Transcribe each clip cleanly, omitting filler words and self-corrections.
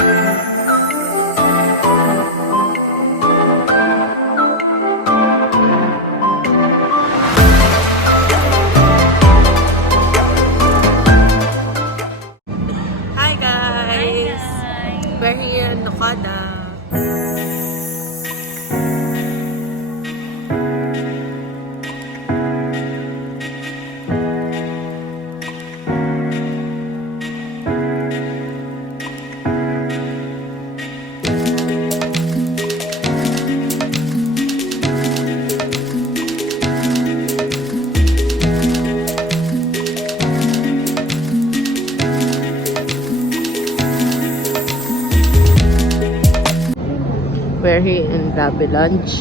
Hi guys! We're here in Okada. We're here in Rabi Lunch.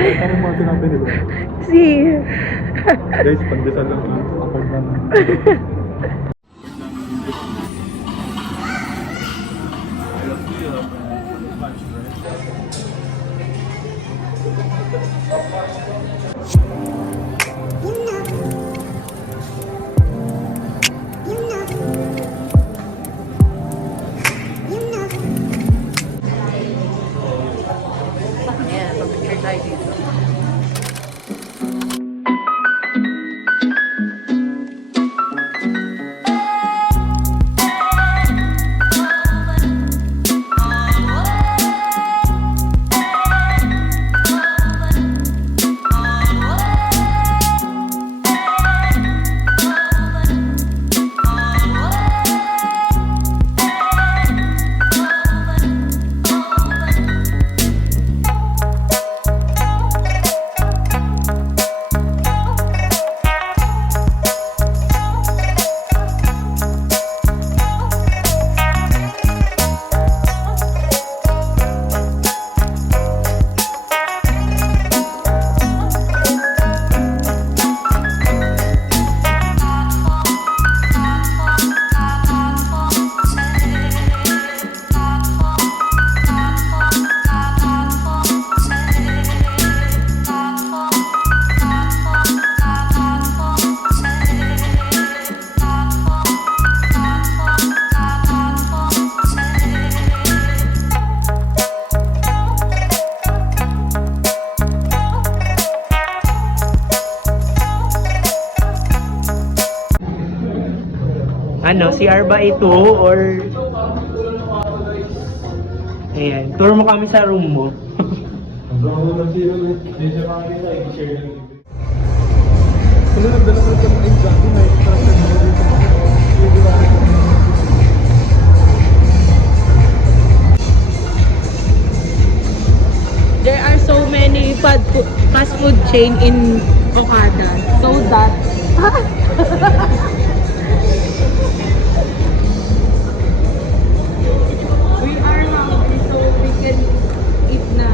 Ano mga sinabi nila? Si Guys, pandesal lang yung akord namin. Ayan, pag-picture tayo dito. Ano, CR ba ito or... Ayan, tour mo kami sa room mo. Kung nagdala ko ng exam, There are so many fast food chain in Okada. So that... We are hungry so we can eat na.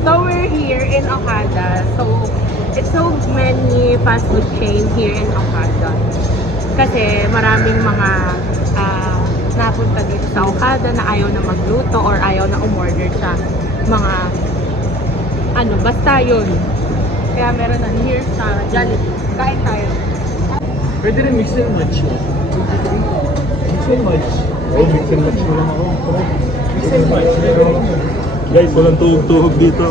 So we're here in Okada. So it's so many fast food chain here in Okada. Kasi maraming mga napunta dito sa Okada na ayaw na magluto or ayaw na umorder sa mga ano, basta yun. Kaya meron na here sa Jollibee. Kain tayo. pwede rin mix and match mo. Mix and match. Oh, mix and match mo lang ako. Mix and match. Guys, walang tuhog-tuhog dito.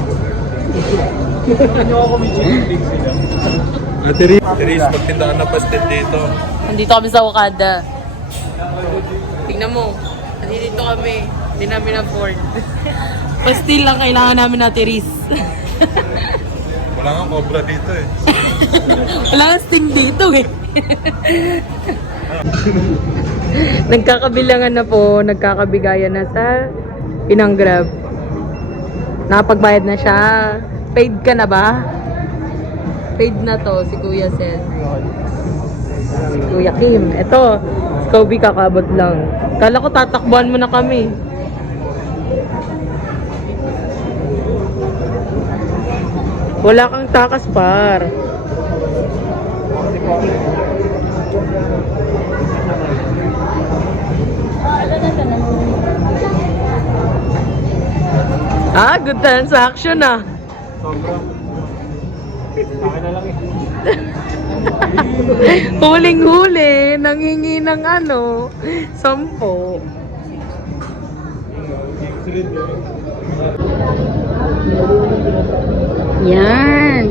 Ano ako may chicken legs sila? Teres, magtindahan na pastel dito. Nandito kami sa Okada. Tingnan mo. Nandito kami. Hindi namin afford. Pastil lang kailangan namin na Teres. Wala nga cobra dito eh. Wala kang sting dito eh. Nagkakabilangan na po, nagkakabigayan na sa Pinang-Grab. Nakapagbayad na siya. Paid ka na ba? Paid na to, si Kuya Seth. Si Kuya Kim. Ito, si Kobe kakabot lang. Kala ko tatakbuhan mo na kami. Wala kang takas par. Good transaction ah. Sobrang. Akin na lang eh. Huling-huli, nanghingi ng 10. Yan.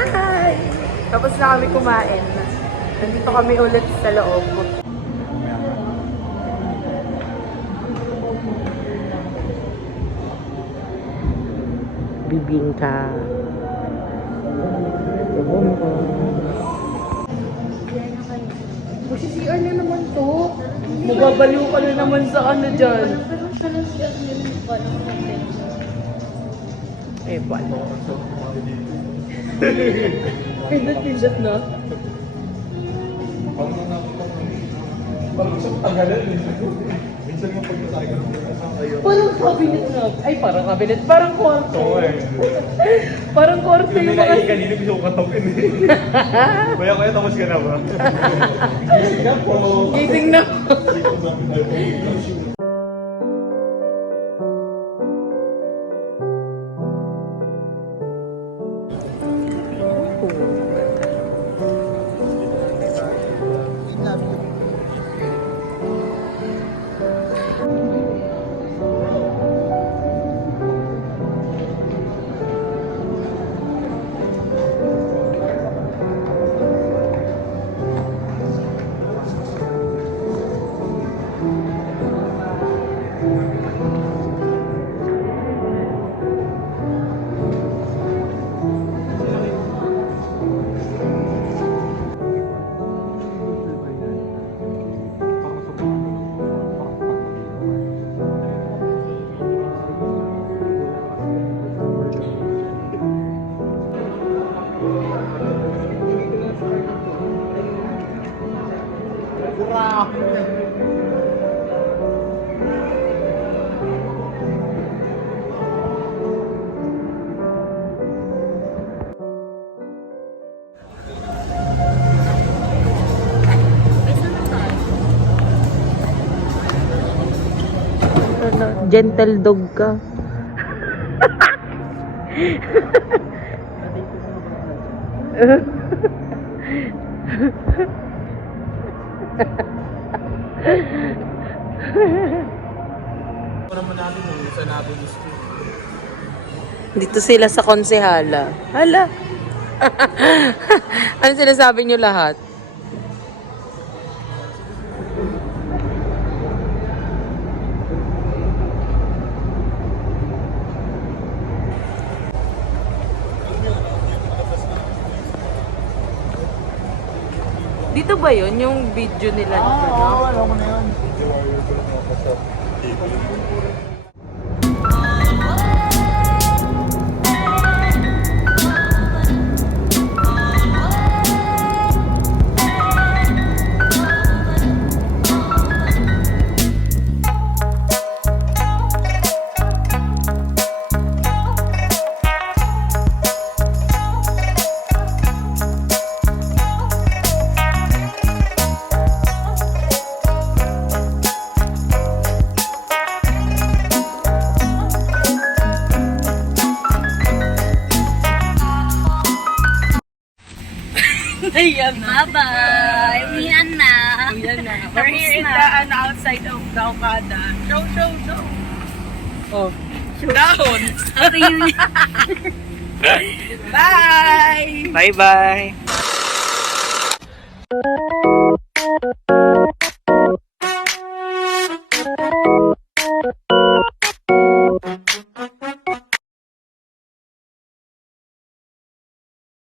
Hi! Tapos na kami kumain. Nandito kami ulit sa loob. Bibingka. Kasi CR na naman to. Magabaliw ka na naman sa dyan. Eh, paano? Pindot na. Parang sa tagalan eh. Minsan mo pag-nasay ka kayo. Parang cabinet na. Ay, parang cabinet. Parang kwarto. Parang kwarto yung mga... kanina gusto ko katapin eh. Kuya, tapos ka na ba? Gising na po. Gising na. Gentle dog ka. naman natin kung saan natin gusto. Dito sila sa konsehala. Hala. Ano sinasabi nyo lahat? Dito ba yun? Yung video nila? Oo, alam mo na yun. Ayan na. Bye-bye! Uwian na! Ayan na. We're We're here in the outside of the Okada. Show. Oh. Dahon. Ito yung... Bye! Bye-bye!